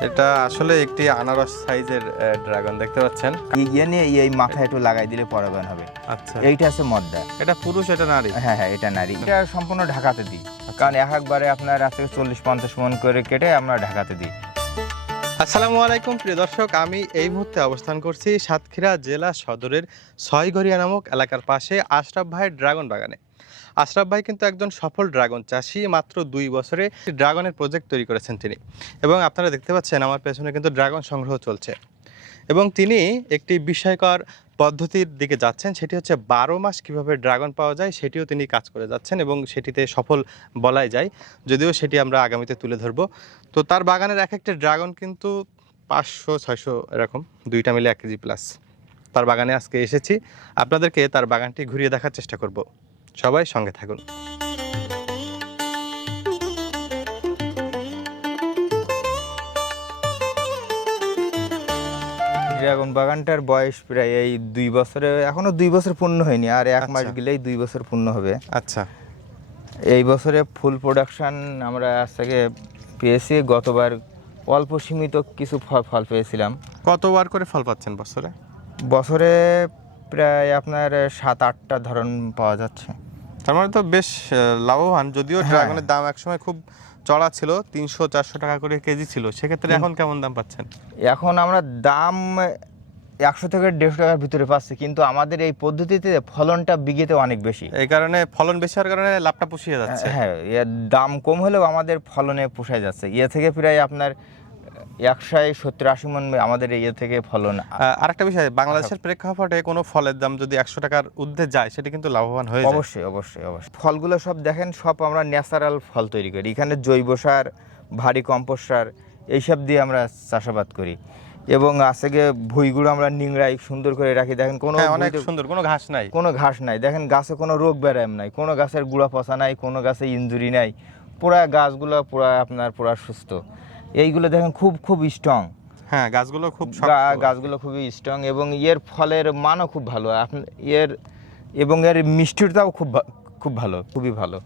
এটা আসলে একটি আনারস সাইজের ড্রাগন দেখতে পাচ্ছেন? ইয়ে নিয়ে এই মাথায় একটু লাগাই দিলে পরাগন হবে। আচ্ছা। এইটা আছে মদ্দা। এটা পুরুষ এটা নারী? হ্যাঁ হ্যাঁ এটা নারী। এটা সম্পূর্ণ ঢাকাতে দিই। কারণ এক একবারে আপনার রাত থেকে চল্লিশ পঞ্চাশ মন করে কেটে আমরা ঢাকাতে দিই। আসসালামু আলাইকুম, প্রিয় দর্শক। আমি এই মুহূর্তে অবস্থান করছি সাতক্ষীরা জেলা সদরের ছয়ঘরিয়া নামক এলাকার পাশে আশরাফ ভাইয়ের ড্রাগন বাগানে। আশরাফ ভাই কিন্তু একজন সফল ড্রাগন চাষি, মাত্র দুই বছরে ড্রাগনের প্রজেক্ট তৈরি করেছেন তিনি। এবং আপনারা দেখতে পাচ্ছেন, আমার পেছনে কিন্তু ড্রাগন সংগ্রহ চলছে। এবং তিনি একটি বিস্ময়কর পদ্ধতির দিকে যাচ্ছেন, সেটি হচ্ছে বারো মাস কীভাবে ড্রাগন পাওয়া যায় সেটিও তিনি কাজ করে যাচ্ছেন এবং সেটিতে সফল বলাই যায়। যদিও সেটি আমরা আগামীতে তুলে ধরবো। তো তার বাগানের এক একটা ড্রাগন কিন্তু পাঁচশো, ছয়শো এরকম, দুইটা মিলে এক কেজি প্লাস তার বাগানে আজকে এসেছি। আপনাদেরকে তার বাগানটি ঘুরিয়ে দেখার চেষ্টা করব। সবাই সঙ্গে থাকুন। ড্রাগন বাগানটার বয়স প্রায় এই দুই বছরে এখনও দুই বছর পূর্ণ হয়নি আর এক মাস আচ্ছা। গেলেই দুই বছর পূর্ণ হবে। আচ্ছা। এই বছরে ফুল প্রোডাকশান আমরা আজ থেকে পেয়েছি গতবার অল্প সীমিত কিছু ফল ফল পেয়েছিলাম। কতবার করে ফল পাচ্ছেন বছরে? বছরে প্রায় আপনার সাত আটটা ধরন পাওয়া যাচ্ছে। তার মানে তো বেশ লাভবান যদিও হ্যাঁ। ড্রাগনের দাম একসময় খুব চড়া ছিল তিনশো চারশো টাকা করে কেজি ছিল। সেক্ষেত্রে এখন কেমন দাম পাচ্ছেন? এখন আমরা দাম একশো থেকে দেড়শো টাকার ভিতরে পাচ্ছি কিন্তু আমাদের এই পদ্ধতিতে ফলনটা বিঘেতে অনেক বেশি। এই কারণে ফলন বেশি হওয়ার কারণে লাভটা পুষিয়ে যাচ্ছে। হ্যাঁ এর দাম কম হলেও আমাদের ফলনে পোষায় যাচ্ছে। ইয়ে থেকে প্রায় আপনার একশো সত্তর আশি মন আমাদের ইয়ে থেকে ফলন আরেকটা বিষয় বাংলাদেশের প্রেক্ষাপটে কোনো ফলের দাম যদি একশো টাকার ঊর্ধ্বে যায় সেটা কিন্তু লাভবান হয়ে অবশ্যই অবশ্যই অবশ্যই। ফলগুলো সব দেখেন সব আমরা ন্যাচারাল ফল তৈরি করি। এখানে জৈব সার ভারী কম্পোস্ট সার এইসব দিয়ে আমরা চাষাবাদ করি। এবং আছে গিয়ে ভুইগুলো আমরা নিংড়াই সুন্দর করে রাখি। দেখেন কোনো হ্যাঁ অনেক সুন্দর কোনো ঘাস নাই। কোনো ঘাস নাই। দেখেন গাছে কোনো রোগ ব্যায়াম নাই। কোনো গাছের গুঁড়া পচা নাই কোনো গাছে ইঞ্জুরি নাই। পুরা গাছগুলো পুরা আপনার পুরা সুস্থ। এইগুলো দেখেন খুব খুব স্ট্রং হ্যাঁ গাছগুলো খুব। গাছগুলো খুবই স্ট্রং এবং এর ফলের মানও খুব ভালো। এর এবং এর মিষ্টিটাও খুব খুব ভালো খুবই ভালো।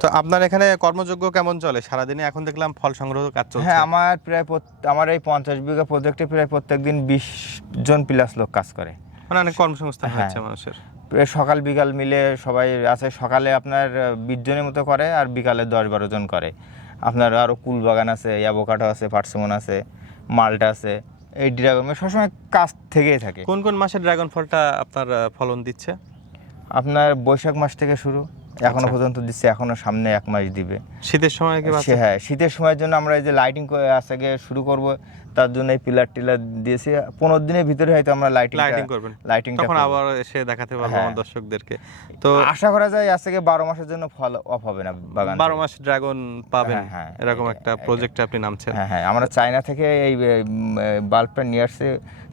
তো আপনার এখানে কর্মযোগ্য কেমন চলে? সারাদিনে এখন দেখলাম ফল সংগ্রহ কাজ চলছে। হ্যাঁ আমার প্রায় আমার এই পঞ্চাশ বিঘা প্রজেক্টে প্রায় প্রত্যেকদিন বিশ জন প্লাস লোক কাজ করে। মানে অনেক কর্মসংস্থান হ্যাঁ। হচ্ছে মানুষের। প্রায় সকাল বিকাল মিলে সবাই আছে। সকালে আপনার বিশ জনের মতো করে আর বিকালে দশ বারো জন করে। আপনার আরও কুল বাগান আছে অ্যাভোকাডো আছে পার্সমন আছে মালটা আছে এই ড্রাগন সবসময় কাজ থেকেই থাকে। কোন কোন মাসে ড্রাগন ফলটা আপনার ফলন দিচ্ছে? আপনার বৈশাখ মাস থেকে শুরু। এখনও আচ্ছা। পর্যন্ত দিচ্ছে এখনও সামনে এক মাস দিবে। শীতের সময় কি হ্যাঁ শীতের সময়ের জন্য আমরা এই যে লাইটিং আজকে শুরু করব তার জন্য এই পিলার টিলার দিয়েছি। পনেরো দিনের ভিতরে হয়তো আমরা লাইটিং লাইটিং করবেন। লাইটিং তখন আবার এসে দেখাতে পারব হ্যাঁ। আমার দর্শকদেরকে। তো আশা করা যায় আজ থেকে বারো মাসের জন্য ফল অফ হবে না বাগান বারো মাস ড্রাগন পাবেন। হ্যাঁ, হ্যাঁ, এরকম একটা প্রজেক্ট আপনি নামছেন। হ্যাঁ হ্যাঁ আমরা চায়না থেকে এই বাল্বটা নিয়ে আসছি।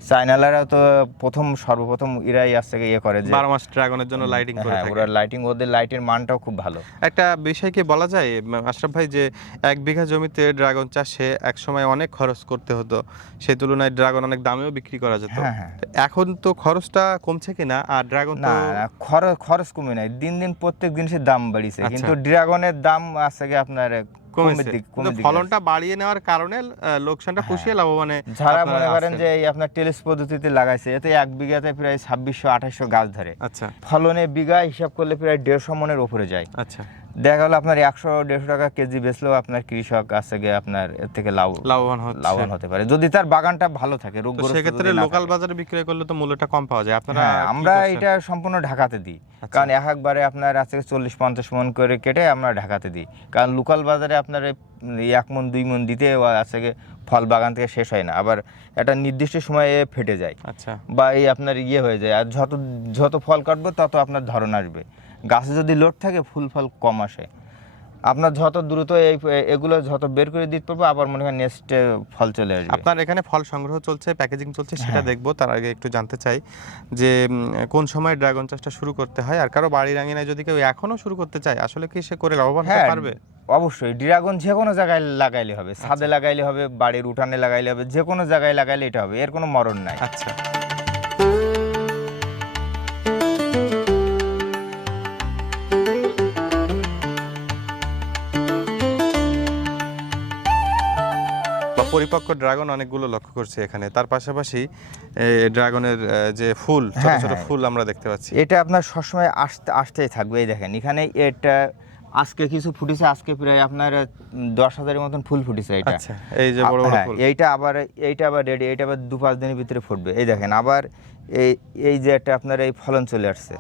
চায়নালারা তো প্রথম সর্বপ্রথম ইরাই আজ থেকে ইয়ে করে যে বারো মাস ড্রাগনের জন্য লাইটিং করে ওরা লাইটিং ওদের লাইটের মানটাও খুব ভালো। একটা বিষয় কি বলা যায় আশরাফ ভাই যে এক বিঘা জমিতে ড্রাগন চাষে এক সময় অনেক খরচ করতে হতো। সেই তুলনায় ড্রাগন অনেক দামেও বিক্রি করা যেত। হ্যাঁ হ্যাঁ। এখন তো খরচটা কমছে কিনা? আর ড্রাগন না খরচ খরচ কমে নাই। দিন দিন প্রত্যেক জিনিসের দাম বাড়িছে আচ্ছা। কিন্তু ড্রাগনের দাম আছে কি আপনার কমেছে ফলনটা বাড়িয়ে নেওয়ার কারণে লোকসানটা পুষিয়ে লাভবানে যারা মনে করেন যে এই আপনার টেলিস পদ্ধতিতে লাগাইছে এতে এক বিঘাতে প্রায় ছাব্বিশশো আঠাশশো গাছ ধরে। আচ্ছা। ফলনে বিঘা হিসাব করলে প্রায় দেড়শো মনের উপরে যায়। আচ্ছা। দেখা গেল আপনার একশো দেড়শো টাকা কেজি বেচলেও আপনার কৃষক আছে গিয়ে আপনার এর থেকে লাভ লাভবান লাভবান হতে পারে। যদি তার বাগানটা ভালো থাকে রোগ সেক্ষেত্রে লোকাল বাজারে বিক্রয় করলে তো মূল্যটা কম পাওয়া যায়। আপনারা হ্যাঁ আমরা এটা সম্পূর্ণ ঢাকাতে দিই। আচ্ছা। কারণ এক একবারে আপনার আছে চল্লিশ পঞ্চাশ মন করে কেটে আমরা ঢাকাতে দিই। কারণ লোকাল বাজারে আপনার এক মন দুই মন দিতে আছে ফল বাগান থেকে শেষ হয় না। আবার একটা নির্দিষ্ট সময়ে ফেটে যায় আচ্ছা। বা এই আপনার ইয়ে হয়ে যায়। আর যত যত ফল কাটবো তত আপনার ধরন আসবে। গাছে যদি লোড থাকে ফুল ফল কম আসে। আপনার যত দ্রুত এই এগুলো যত বের করে দিতে পারব আবার মনে হয় নেক্সট ফল চলে আসবে। আপনার এখানে ফল সংগ্রহ চলছে প্যাকেজিং চলছে সেটা হ্যাঁ। দেখব তার আগে একটু জানতে চাই যে কোন সময় ড্রাগন চাষটা শুরু করতে হয়? আর কারও বাড়ি রাঙিনায় যদি কেউ এখনও শুরু করতে চায় আসলে কি সে করে লাভবান হতে হ্যাঁ পারবে? অবশ্যই। ড্রাগন যে কোনো জায়গায় লাগাইলে হবে। আচ্ছা। ছাদে লাগাইলে হবে বাড়ির উঠানে লাগাইলে হবে যে কোনো জায়গায় লাগাইলে এটা হবে। এর কোনো মরণ নাই। আচ্ছা। পরিপক্ক ড্রাগন অনেকগুলো লক্ষ্য করছি এখানে। তার পাশাপাশি ড্রাগনের যে ফুল ছোট হ্যাঁ, ছোট হ্যাঁ। ফুল আমরা দেখতে পাচ্ছি। এটা আপনার সবসময় আসতে আসতেই থাকবে এই দেখেন। এখানে এটা আজকে কিছু ফুটেছে আজকে প্রায় আপনার দশ হাজারের মতন ফুল ফুটেছে এটা। আচ্ছা এই যে বড় বড় হ্যাঁ, এইটা আবার এইটা আবার রেডি এইটা আবার দু পাঁচ দিনের ভিতরে ফুটবে। এই দেখেন আবার এই এই যে একটা আপনার এই ফলন চলে আসছে।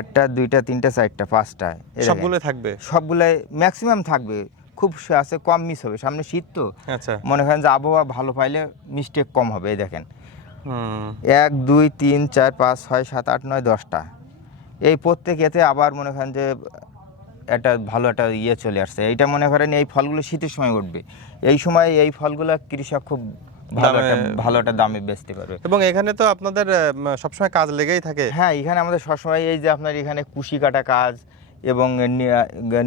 একটা দুইটা তিনটা চারটা পাঁচটা এই সবগুলো থাকবে? সবগুলাই ম্যাক্সিমাম থাকবে। খুব আছে কম মিস হবে। সামনে শীত তো। আচ্ছা। মনে করেন যে আবহাওয়া ভালো পাইলে মিস্টেক কম হবে এই দেখেন। এক দুই তিন চার পাঁচ ছয় সাত আট নয় দশটা। এই প্রত্যেক এতে আবার মনে করেন যে একটা ভালো একটা ইয়ে চলে আসছে। এইটা মনে করেন এই ফলগুলো শীতের সময় উঠবে। এই সময় এই ফলগুলো কৃষক খুব ভালো একটা ভালো একটা দামে বেচতে পারবে। এবং এখানে তো আপনাদের সবসময় কাজ লেগেই থাকে। হ্যাঁ এখানে আমাদের সবসময় এই যে আপনার এখানে কুশি কাটা কাজ এবং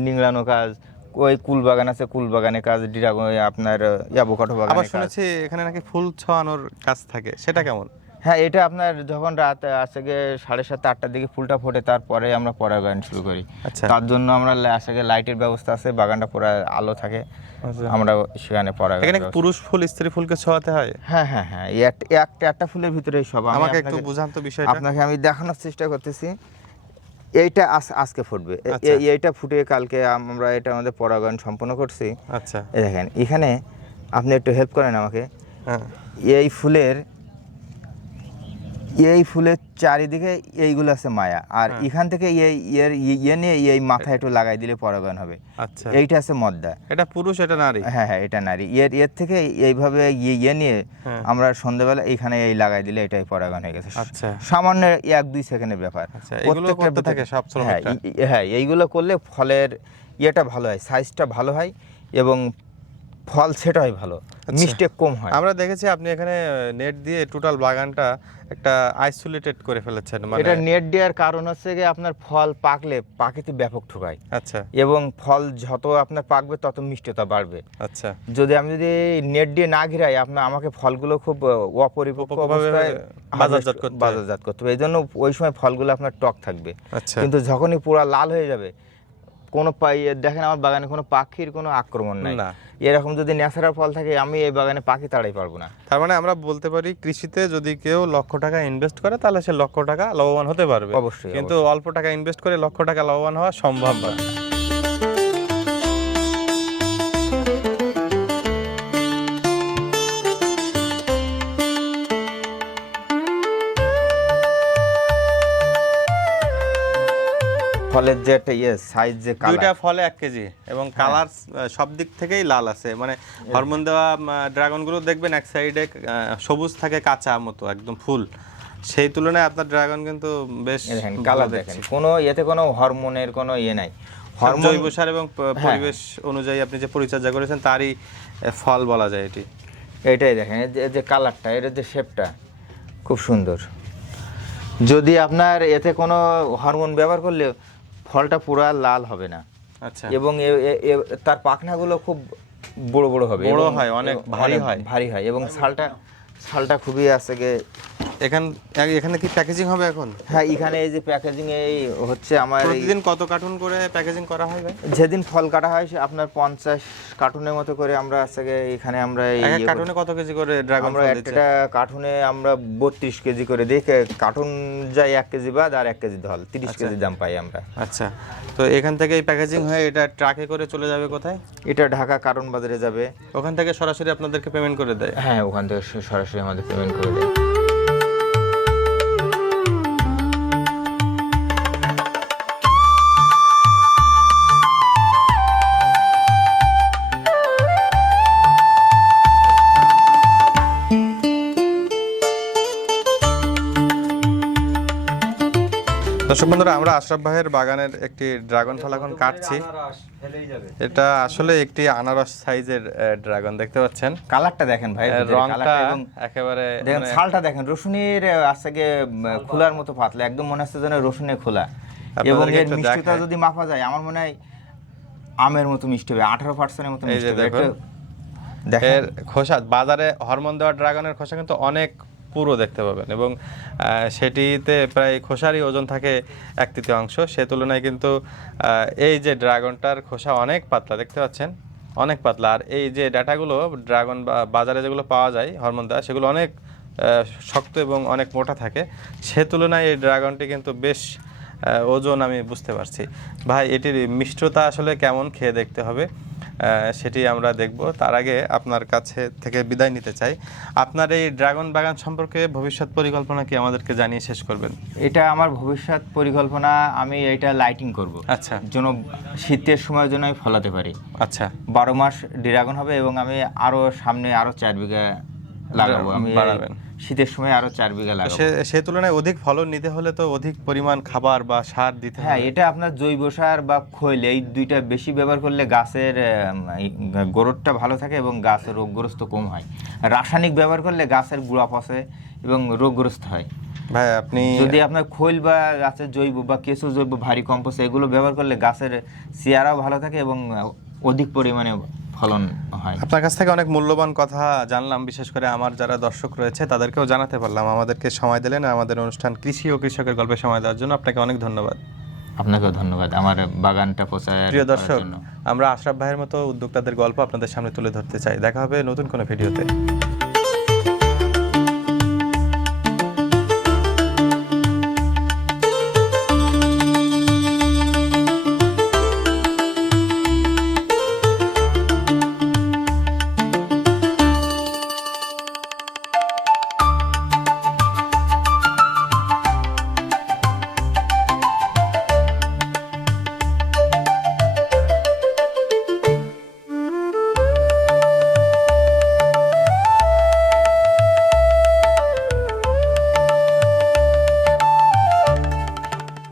নিংড়ানো কাজ ওই কুল বাগান আছে কুল বাগানে কাজ ড্রাগন আপনার ইয়াবোকাঠো আবার বাগানে কাজ। শুনেছি এখানে নাকি ফুল ছোঁয়ানোর কাজ থাকে সেটা কেমন? হ্যাঁ এটা আপনার যখন রাত আজকে সাড়ে সাতটা আটটার দিকে ফুলটা ফোটে তারপরে আমরা পরাগায়ন শুরু করি। আচ্ছা। তার জন্য আমরা আজকে লাইটের ব্যবস্থা আছে বাগানটা পুরো আলো থাকে আচ্ছা। আমরা সেখানে পরাগায়ন এখানে পুরুষ ফুল স্ত্রী ফুলকে ছোঁয়াতে হয়? হ্যাঁ হ্যাঁ হ্যাঁ একটা একটা ফুলের ভিতরে সব। আমাকে একটু বুঝান তো বিষয়টা। আপনাকে আমি দেখানোর চেষ্টা করতেছি। এইটা আজ- আজকে ফুটবে। আচ্ছা। এই- এইটা ফুটে কালকে আমরা এটা আমাদের পরাগায়ন সম্পন্ন করছি। আচ্ছা। দেখেন এখানে আপনি একটু হেল্প করেন আমাকে। হ্যাঁ। এই ফুলের এই ফুলের চারিদিকে এইগুলো আছে মায়া। আর হ্যাঁ। এখান থেকে এই এর ইয়ে নিয়ে এই মাথায় একটু লাগাই দিলে পরাগায়ন হবে। আচ্ছা। এইটা আছে মদ্দা। এটা পুরুষ এটা নারী? হ্যাঁ হ্যাঁ এটা নারী। এর এর থেকে এইভাবে ইয়ে ইয়ে নিয়ে হ্যাঁ। আমরা সন্ধ্যাবেলা এইখানে এই লাগাই দিলে এটাই পরাগায়ন হয়ে গেছে। আচ্ছা। সামান্য এক দুই সেকেন্ডের ব্যাপার। আচ্ছা, থাকে সব হ্যাঁ হ্যাঁ এইগুলো করলে ফলের ইয়েটা ভালো হয় সাইজটা ভালো হয় এবং ফল সেটাই ভালো মিস্টেক কম হয়। আমরা দেখেছি আপনি এখানে নেট দিয়ে টোটাল বাগানটা একটা আইসোলেটেড করে ফেলেছেন মানে এটা নেট দেওয়ার কারণ হচ্ছে যে আপনার ফল পাকলে পাখিতে ব্যাপক ঠোকায়। আচ্ছা। এবং ফল যত আপনার পাকবে তত মিষ্টতা বাড়বে। আচ্ছা। যদি আমি যদি নেট দিয়ে না ঘিরাই আপনার আমাকে ফলগুলো খুব অপরিপক্ক অবস্থায় বাজারজাত করতে। বাজারজাত করতে হবে। এই জন্য ওই সময় ফলগুলো আপনার টক থাকবে। আচ্ছা। কিন্তু যখনই পুরো লাল হয়ে যাবে কোনো পাই দেখেন আমার বাগানে কোনো পাখির কোনো আক্রমণ নাই। না। এরকম যদি ন্যাচারাল ফল থাকে আমি এই বাগানে পাখি তাড়াই পারব না। তার মানে আমরা বলতে পারি কৃষিতে যদি কেউ লক্ষ টাকা ইনভেস্ট করে তাহলে সে লক্ষ টাকা লাভবান হতে পারবে। অবশ্যই, কিন্তু অল্প টাকা ইনভেস্ট করে লক্ষ টাকা লাভবান হওয়া সম্ভব না। ফলের যে একটা ইয়ে সাইজ যে দুইটা ফলে এক কেজি এবং কালার সব দিক থেকেই লাল আছে। মানে হরমোন দেওয়া ড্রাগনগুলো দেখবেন এক সাইডে সবুজ থাকে কাঁচা মতো একদম ফুল। সেই তুলনায় আপনার ড্রাগন কিন্তু বেশ দেখেন কালার দেখেন। কোনো এতে কোনো হরমোনের কোনো ইয়ে নাই। জৈব সার এবং হ্যাঁ। পরিবেশ অনুযায়ী আপনি যে পরিচর্যা করেছেন তারই ফল বলা যায় এটি। এটাই দেখেন যে- এই যে কালারটা এর যে শেপটা খুব সুন্দর। যদি আপনার এতে কোনো হরমোন ব্যবহার করলে ফলটা পুরো লাল হবে না। আচ্ছা। এবং তার পাখনাগুলো খুব বড় বড় হবে বড় হয়, অনেক ভারী হয়। ভারী হয় এবং ছালটা ছালটা খুবই আছে এখান এখানে কি প্যাকেজিং হবে এখন? হ্যাঁ এখানে এই যে প্যাকেজিং এই হচ্ছে আমার প্রতিদিন কত কার্টুন করে প্যাকেজিং করা হয় ভাই? যেদিন ফল কাটা হয় আপনার পঞ্চাশ কার্টুনের মতো করে আমরা গে এখানে আমরা এই এক ইয়ে। কার্টুনে কত কেজি করে ড্রাগন আমরা একটা কার্টুনে আমরা বত্রিশ কেজি করে দিই। কার্টুন যায় এক কেজি বাদ আর এক কেজি ধল তিরিশ কেজি দাম পাই আমরা। আচ্ছা। তো এখান থেকে প্যাকেজিং হয়ে এটা ট্রাকে করে চলে যাবে কোথায়? এটা ঢাকা কার্টুন বাজারে যাবে। ওখান থেকে সরাসরি আপনাদেরকে পেমেন্ট করে দেয়? হ্যাঁ ওখান থেকে সরাসরি আমাদের পেমেন্ট করে দেয়। দর্শক বন্ধুরা আমরা আশরাফ ভাইয়ের বাগানের একটি ড্রাগন ফল এখন কাটছি। এটা আসলে একটি আনারস সাইজের ড্রাগন দেখতে পাচ্ছেন? কালারটা দেখেন ভাই রংটা এবং একেবারে দেখেন মানে ছালটা দেখেন রসুনের আছে গিয়ে খোলার মতো পাতলা একদম মনে হচ্ছে যেন রসুনের খোলা। এবং এর মিষ্টিটা যদি মাপা যায় আমার মনে হয় আমের মতো মিষ্টি হবে আঠারো পার্সেন্টের মতো মিষ্টি হবে। দেখেন। এর খোসা বাজারে হরমোন দেওয়া ড্রাগনের খোসা কিন্তু অনেক পুরো দেখতে পাবেন এবং সেটিতে প্রায় খোসারই ওজন থাকে এক তৃতীয় অংশ সে তুলনায় কিন্তু এই যে ড্রাগনটার খোসা অনেক পাতলা, দেখতে পাচ্ছেন? অনেক পাতলা। আর এই যে ডাটাগুলো, ড্রাগন বা বাজারে যেগুলো পাওয়া যায়, হরমোন দেওয়া, সেগুলো অনেক শক্ত এবং অনেক মোটা থাকে। সে তুলনায় এই ড্রাগনটি কিন্তু বেশ ওজন আমি বুঝতে পারছি। ভাই, এটির মিষ্টতা আসলে কেমন খেয়ে দেখতে হবে? সেটি আমরা দেখব। তার আগে আপনার কাছে থেকে বিদায় নিতে চাই। আপনার এই ড্রাগন বাগান সম্পর্কে ভবিষ্যৎ পরিকল্পনা কি আমাদেরকে জানিয়ে শেষ করবেন? এটা আমার ভবিষ্যৎ পরিকল্পনা আমি এটা লাইটিং করব। আচ্ছা। যেন শীতের সময়ের জন্য আমি ফলাতে পারি। আচ্ছা। বারো মাস ড্রাগন হবে এবং আমি আরও সামনে আরও চার বিঘা লাগাবো বাড়াবেন। শীতের সময় আরও চার বিঘা লাগাবো। সে তুলনায় অধিক ফলন নিতে হলে তো অধিক পরিমাণ খাবার বা সার দিতে হ্যাঁ এটা আপনার জৈব সার বা খৈল এই দুইটা বেশি ব্যবহার করলে গাছের গ্রোথটা ভালো থাকে এবং গাছের রোগগ্রস্ত কম হয়। রাসায়নিক ব্যবহার করলে গাছের গুঁড়া পচে এবং রোগগ্রস্ত হয়। ভাই আপনি যদি আপনার খৈল বা গাছের জৈব বা কেঁচো জৈব ভারী কম্পোস্ট এগুলো ব্যবহার করলে গাছের চেয়ারাও ভালো থাকে এবং অধিক পরিমাণে ফলন হয়। আপনার কাছ থেকে অনেক মূল্যবান কথা জানলাম বিশেষ করে আমার যারা দর্শক রয়েছে তাদেরকেও জানাতে পারলাম। আমাদেরকে সময় দিলেন আমাদের অনুষ্ঠান কৃষি ও কৃষকের গল্পে সময় দেওয়ার জন্য আপনাকে অনেক ধন্যবাদ। আপনাকেও ধন্যবাদ। আমার বাগানটা প্রচার প্রিয় দর্শক আমরা আশরাফ ভাইয়ের মতো উদ্যোক্তাদের গল্প আপনাদের সামনে তুলে ধরতে চাই। দেখা হবে নতুন কোনো ভিডিওতে।